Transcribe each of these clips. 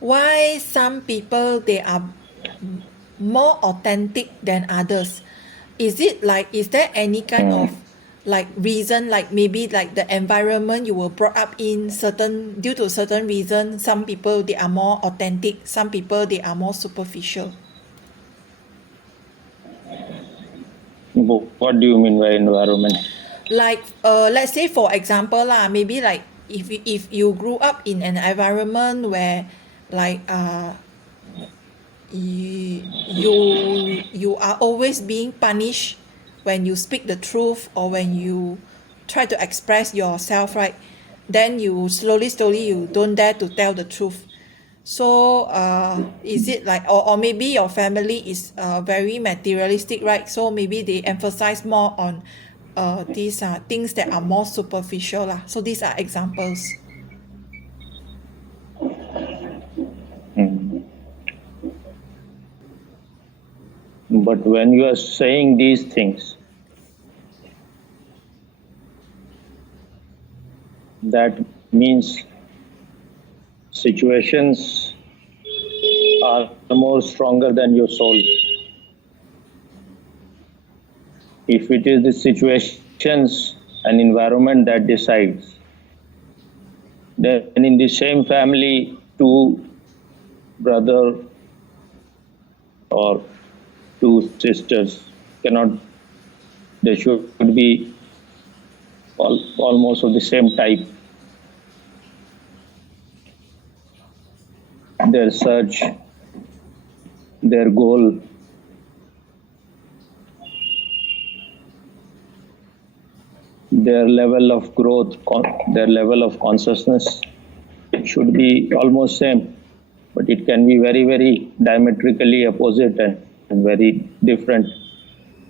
why some people they are more authentic than others? Is it like, is there any kind Hmm. of like reason, like maybe like the environment you were brought up in, certain due to certain reason, some people they are more authentic, some people they are more superficial? What do you mean by environment? Like let's say for example lah, maybe like if you grew up in an environment where like you are always being punished when you speak the truth or when you try to express yourself, right? Then you slowly you don't dare to tell the truth. So is it like, or maybe your family is very materialistic, right? So maybe they emphasize more on these things that are more superficial lah. So these are examples. Hmm. But when you are saying these things, that means situations are more stronger than your soul. If it is the situations and environment that decides, then in the same family, two brother or two sisters cannot, they should be almost of the same type. Their search, their goal, their level of growth, their level of consciousness, it should be almost same, but it can be very, very diametrically opposite and very different.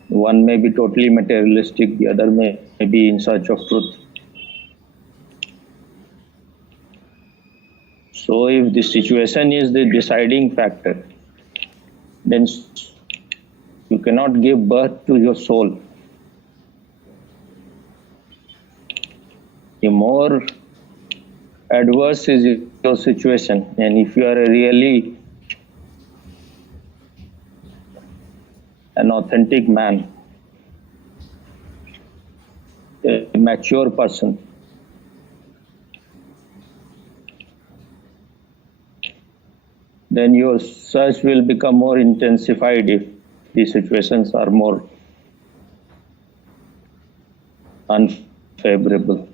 One may be totally materialistic, the other may be in search of truth. So if the situation is the deciding factor, then you cannot give birth to your soul. The more adverse is your situation, and if you are really an authentic man, a mature person, then your search will become more intensified if the situations are more unfavorable.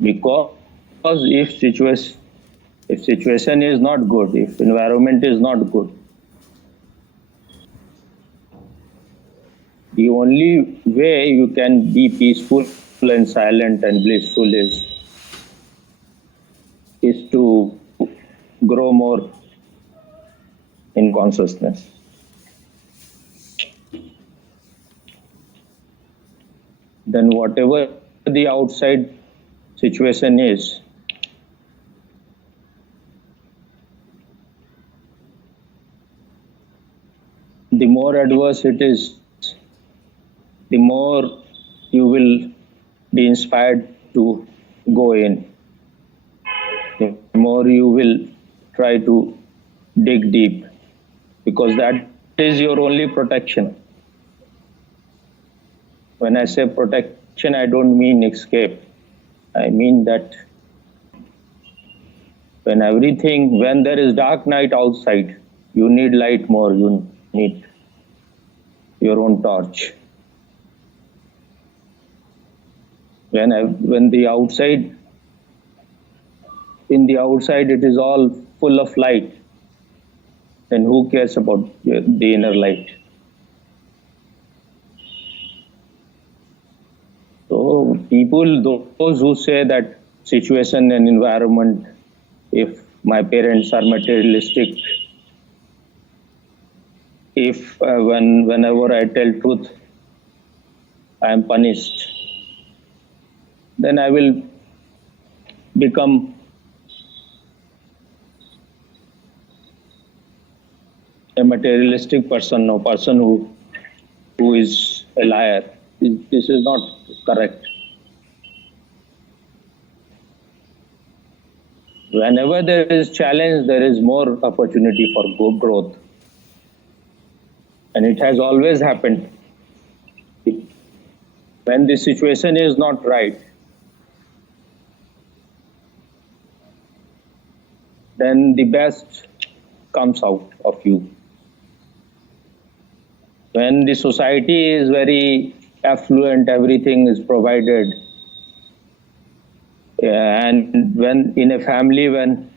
Because if situation is not good, if environment is not good, the only way you can be peaceful and silent and blissful is to grow more in consciousness. Then whatever the outside situation is, the more adverse it is, the more you will be inspired to go in. The more you will try to dig deep, because that is your only protection. When I say protection, I don't mean escape. I mean that when there is dark night outside, you need light more, you need your own torch. When the outside, in the outside it is all full of light, then who cares about the inner light? So people, those who say that situation and environment, if my parents are materialistic, if whenever I tell truth, I am punished, then I will become a materialistic person, a person who is a liar. This is not correct. Whenever there is challenge, there is more opportunity for growth. And it has always happened. When the situation is not right, then the best comes out of you. When the society is very affluent, everything is provided. And when in a family, when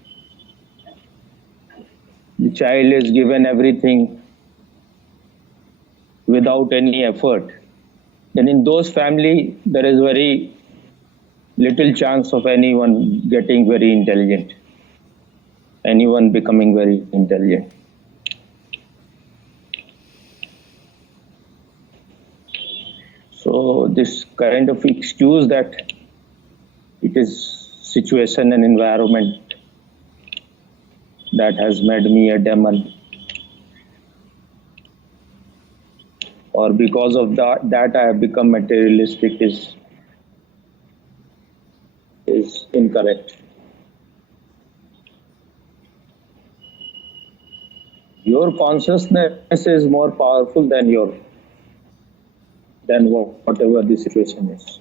the child is given everything without any effort, then in those family, there is very little chance of anyone getting very intelligent, anyone becoming very intelligent. So this kind of excuse that it is situation and environment that has made me a demon, or because of that I have become materialistic is incorrect. Your consciousness is more powerful than whatever the situation is.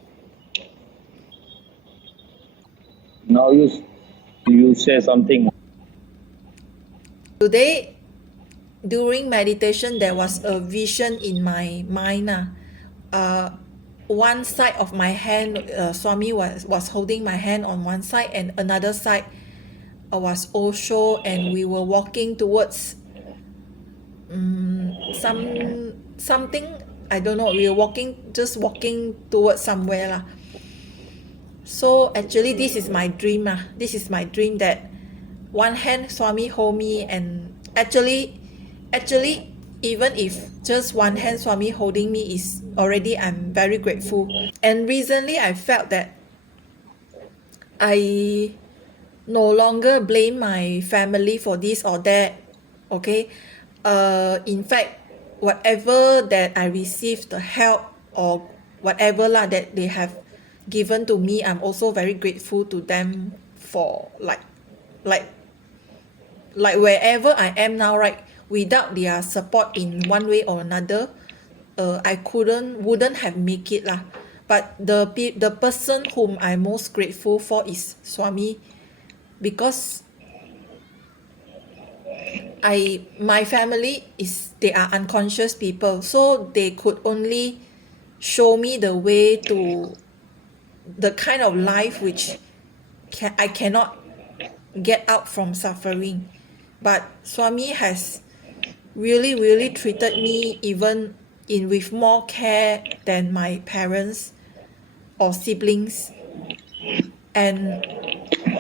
Now you say something. Today, during meditation, there was a vision in my mind. One side of my hand, Swami was holding my hand on one side, and another side was Osho, and we were walking towards something, I don't know. We were just walking towards somewhere lah. So actually, this is my dream lah. This is my dream that one hand Swami hold me, and actually, even if just one hand Swami holding me is already, I'm very grateful. And recently, I felt that I no longer blame my family for this or that. Okay, in fact, whatever that I received, the help or whatever lah that they have given to me, I'm also very grateful to them for like wherever I am now, right? Without their support in one way or another, I wouldn't have make it lah. But the person whom I'm most grateful for is Swami, because my family they are unconscious people, so they could only show me the way to the kind of life which I cannot get out from suffering. But Swami has really treated me even with more care than my parents or siblings. And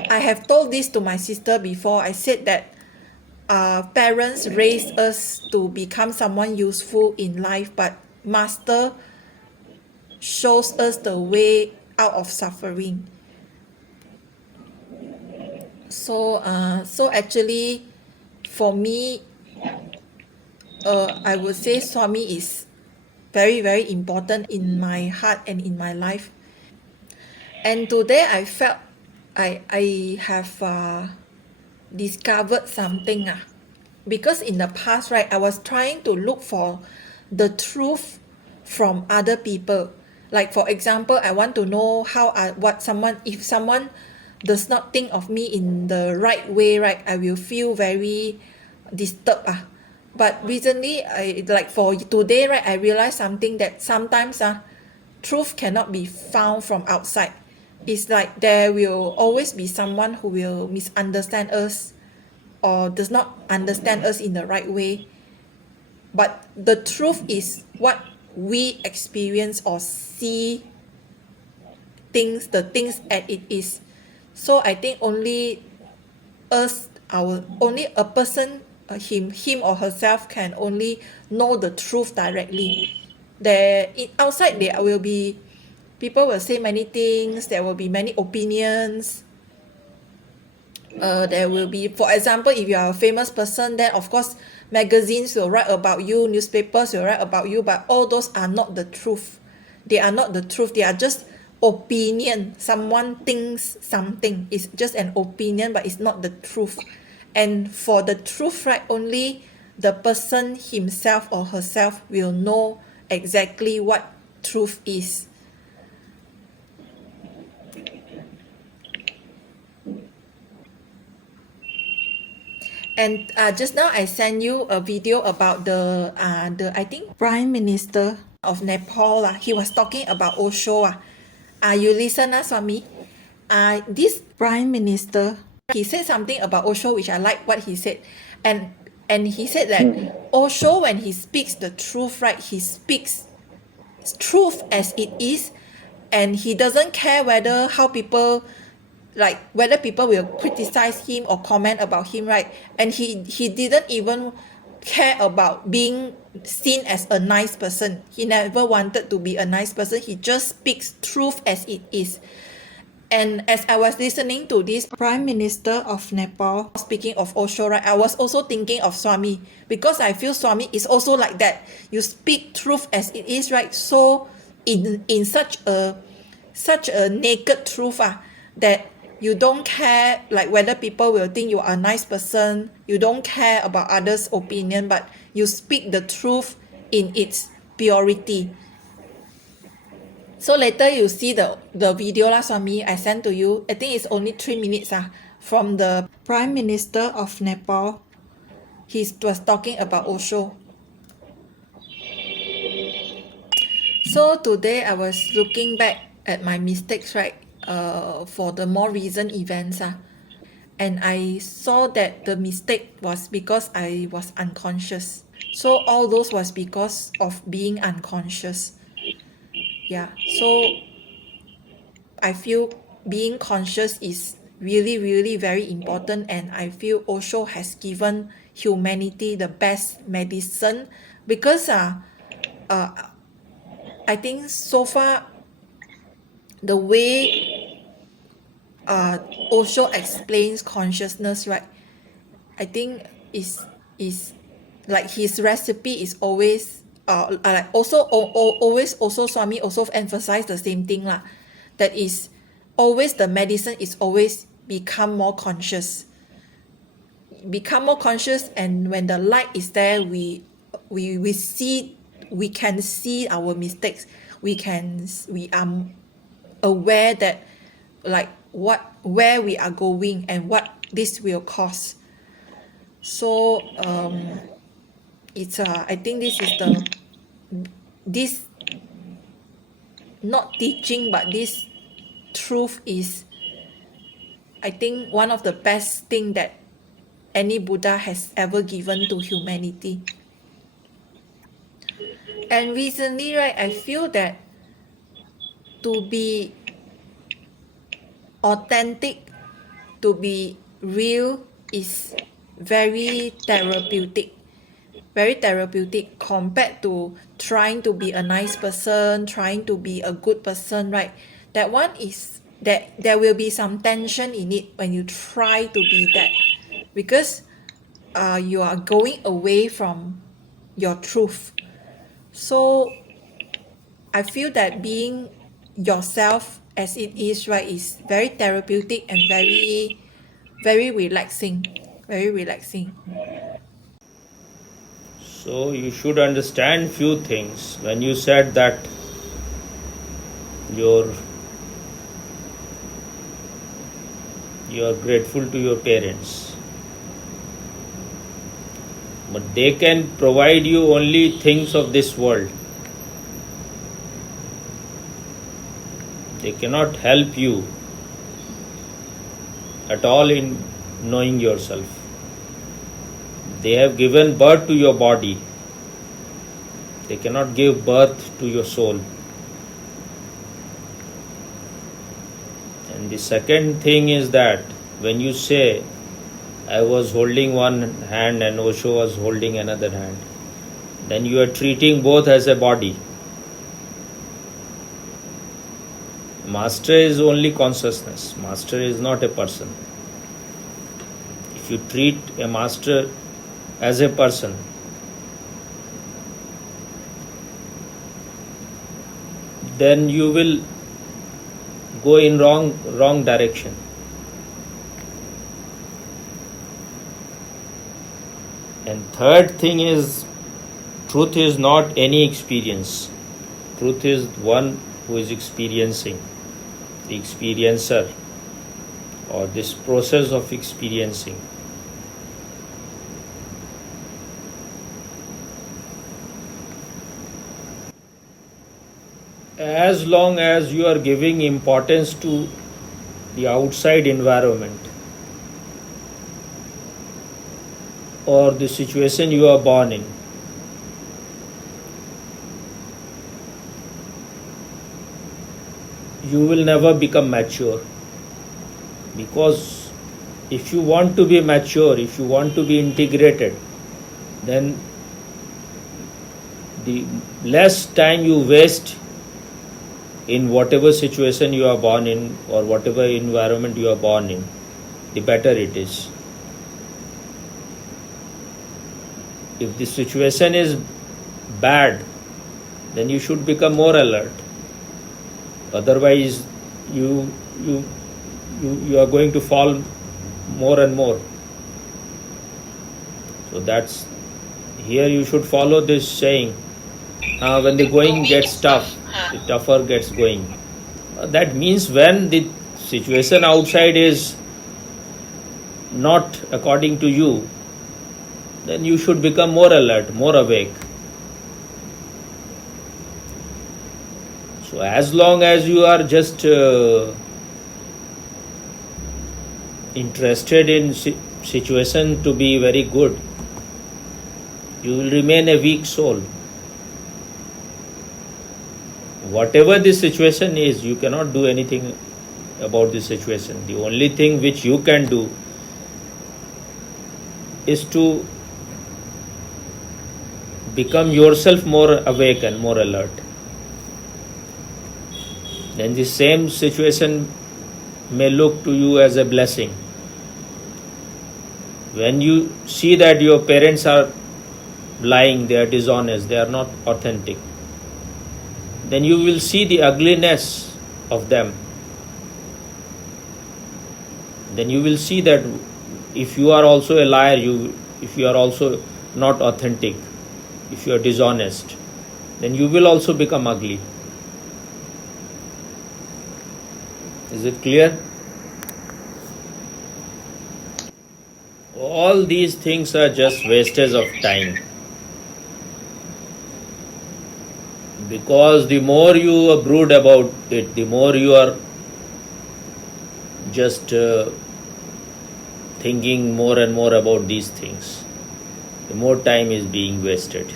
I have told this to my sister before. I said that parents raised us to become someone useful in life, but Master shows us the way out of suffering. So actually, for me, I would say Swami is very important in my heart and in my life. And today I felt I have discovered something because in the past, right, I was trying to look for the truth from other people. Like for example, I want to know if someone does not think of me in the right way, right, I will feel very disturbed. But recently, for today, right, I realized something, that sometimes truth cannot be found from outside. It's like there will always be someone who will misunderstand us or does not understand us in the right way. But the truth is what we experience or see the things as it is. So I think only a person, him or herself, can only know the truth directly. Outside there will be people will say many things, there will be many opinions. There will be, for example, if you are a famous person, then of course magazines will write about you, newspapers will write about you, but all those are not the truth. They are not the truth. They are just opinion. Someone thinks something. It's just an opinion, but it's not the truth. And for the truth, right, only the person himself or herself will know exactly what truth is. And just now I sent you a video about the I think Prime Minister of Nepal. He was talking about Osho. You listen, Swami. This Prime Minister, he said something about Osho which I like what he said. And he said that Osho, when he speaks the truth, right, he speaks truth as it is, and he doesn't care whether how people, like whether people will criticize him or comment about him, right? And he didn't even care about being seen as a nice person. He never wanted to be a nice person. He just speaks truth as it is. And as I was listening to this Prime Minister of Nepal speaking of Osho, right, I was also thinking of Swami, because I feel Swami is also like that. You speak truth as it is, right? So in such a naked truth, that you don't care like whether people will think you are a nice person. You don't care about others' opinion, but you speak the truth in its purity. So later you see the video lah, Swami, I sent to you. I think it's only 3 minutes from the Prime Minister of Nepal. He was talking about Osho. So today I was looking back at my mistakes, right, for the more recent events. And I saw that the mistake was because I was unconscious. So all those was because of being unconscious. Yeah, so I feel being conscious is really, really very important, and I feel Osho has given humanity the best medicine, because I think so far the way Osho explains consciousness, right, I think is like his recipe is always like always also Swami also emphasize the same thing lah. That is always the medicine is always become more conscious. Become more conscious, and when the light is there, we can see our mistakes. We are aware that like where we are going and what this will cause. So it's I think this is this not teaching, but this truth is, I think, one of the best thing that any Buddha has ever given to humanity. And recently, right, I feel that to be authentic, to be real is very therapeutic compared to trying to be a nice person, trying to be a good person, right? That one is that there will be some tension in it when you try to be that, because you are going away from your truth. So I feel that being yourself as it is, right, is very therapeutic and very, very relaxing. Very relaxing. So you should understand few things. When you said that you are grateful to your parents, but they can provide you only things of this world. They cannot help you at all in knowing yourself. They have given birth to your body. They cannot give birth to your soul. And the second thing is that when you say, I was holding one hand and Osho was holding another hand, then you are treating both as a body. Master is only consciousness. Master is not a person. If you treat a master as a person, then you will go in wrong direction. And third thing is, truth is not any experience. Truth is one who is experiencing, the experiencer, or this process of experiencing. As long as you are giving importance to the outside environment or the situation you are born in, you will never become mature. Because if you want to be mature, if you want to be integrated, then the less time you waste in whatever situation you are born in or whatever environment you are born in, the better it is. If the situation is bad, then you should become more alert. Otherwise, you are going to fall more and more. So that's here you should follow this saying. When the going gets tough, the tougher gets going. That means when the situation outside is not according to you, then you should become more alert, more awake. So as long as you are just interested in situation to be very good, you will remain a weak soul. Whatever the situation is, you cannot do anything about the situation. The only thing which you can do is to become yourself more awake and more alert. Then the same situation may look to you as a blessing. When you see that your parents are lying, they are dishonest, they are not authentic, then you will see the ugliness of them. Then you will see that if you are also a liar, if you are also not authentic, if you are dishonest, then you will also become ugly. Is it clear? All these things are just wastage of time. Because the more you brood about it, the more you are just thinking more and more about these things, the more time is being wasted.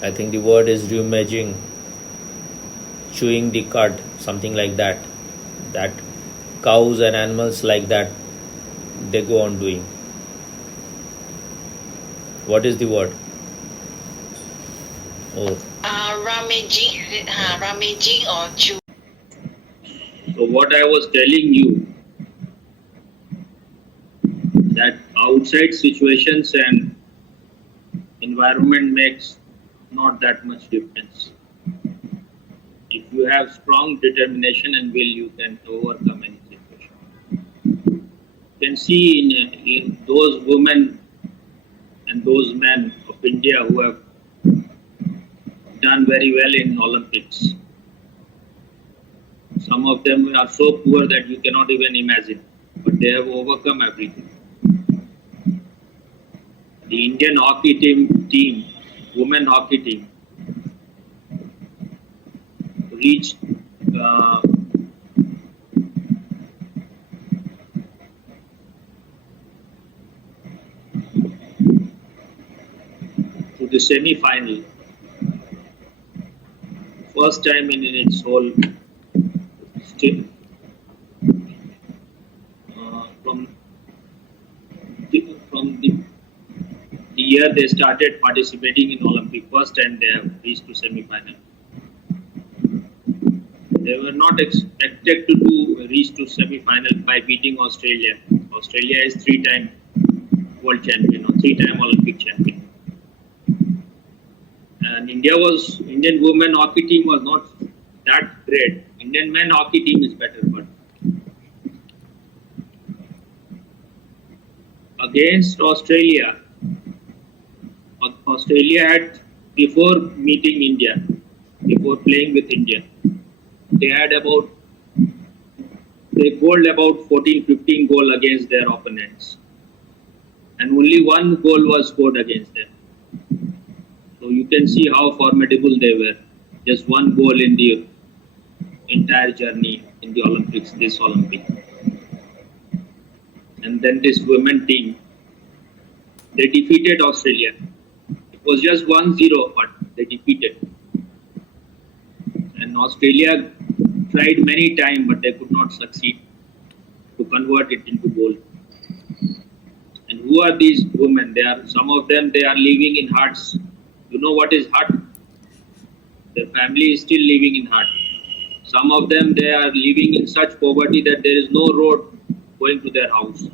I think the word is rummaging, chewing the cud, something like that. That cows and animals like that, they go on doing. What is the word? Oh. Rummaging or chew. So what I was telling you, that outside situations and environment makes not that much difference. If you have strong determination and will, you can overcome any situation. You can see in those women and those men of India who have done very well in Olympics. Some of them are so poor that you cannot even imagine, but they have overcome everything. The Indian hockey team, women hockey team, reached to the semi-final. First time in its whole from the year they started participating in Olympic, first time they have reached to semi-final. They were not expected to reach to semi-final by beating Australia. Australia is 3-time world champion or 3-time Olympic champion. And Indian women hockey team was not that great. Indian men hockey team is better, but against Australia, Australia had, before meeting India, before playing with India, they had about, they scored about 14, 15 goal against their opponents, and only one goal was scored against them. So you can see how formidable they were. Just one goal in the entire journey in the Olympics, this Olympic. And then this women team, they defeated Australia. It was just 1-0, but they defeated. And Australia tried many times, but they could not succeed to convert it into goal. And who are these women? They are, some of them, they are living in huts. You know what is hut? Their family is still living in hut. Some of them, they are living in such poverty that there is no road going to their house.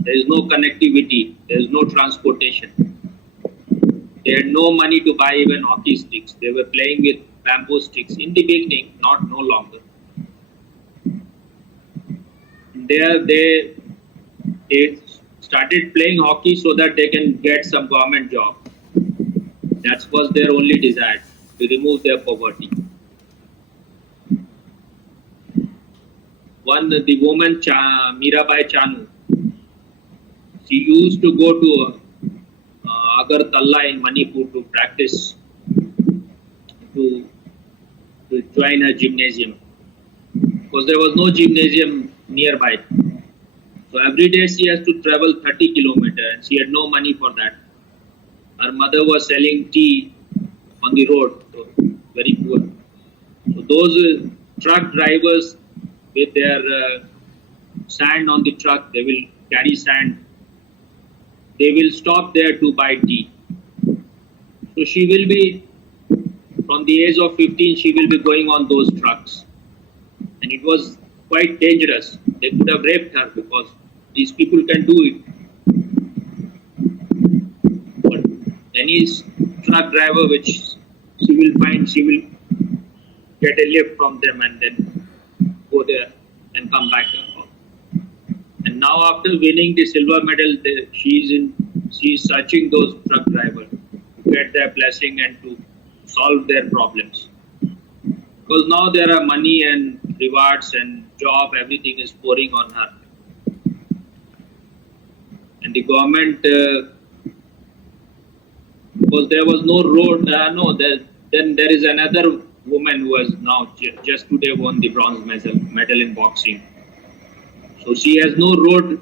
There is no connectivity. There is no transportation. They had no money to buy even hockey sticks. They were playing with bamboo sticks in the beginning, not no longer. There they started playing hockey so that they can get some government job. That was their only desire, to remove their poverty. One, the woman Mirabai Chanu, she used to go to Agartala in Manipur to practice, to join a gymnasium, because there was no gymnasium nearby. So every day she has to travel 30 kilometers, and she had no money for that. Her mother was selling tea on the road, so very poor. So those truck drivers with their sand on the truck, they will carry sand. They will stop there to buy tea. So she will be, from the age of 15, she will be going on those trucks. And it was quite dangerous. They could have raped her because these people can do it. But any truck driver which she will find, she will get a lift from them and then go there and come back. And now after winning the silver medal, she is searching those truck drivers to get their blessing and to solve their problems. Because now there are money and rewards and job, everything is pouring on her. And the government, because there was no road, then there is another woman who has now just today won the bronze medal in boxing. So she has no road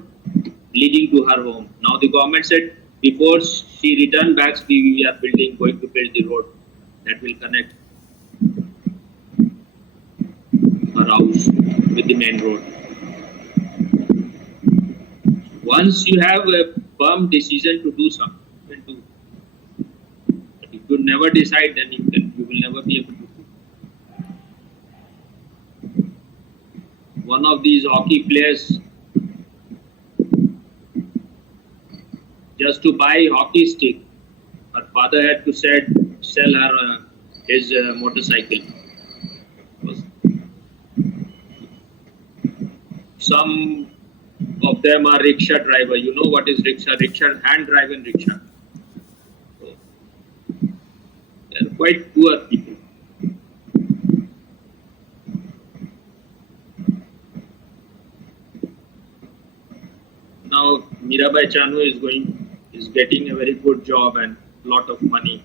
leading to her home. Now the government said before she returned back, we are going to build the road that will connect her house with the main road. Once you have a firm decision to do something, you can do. But if you never decide, then you will never be able to do. One of these hockey players, just to buy hockey stick, her father had to sell her his motorcycle. Some of them are rickshaw driver. You know what is rickshaw? Rickshaw, hand-driven rickshaw. So, they're quite poor people. Now Mirabai Chanu is getting a very good job and lot of money.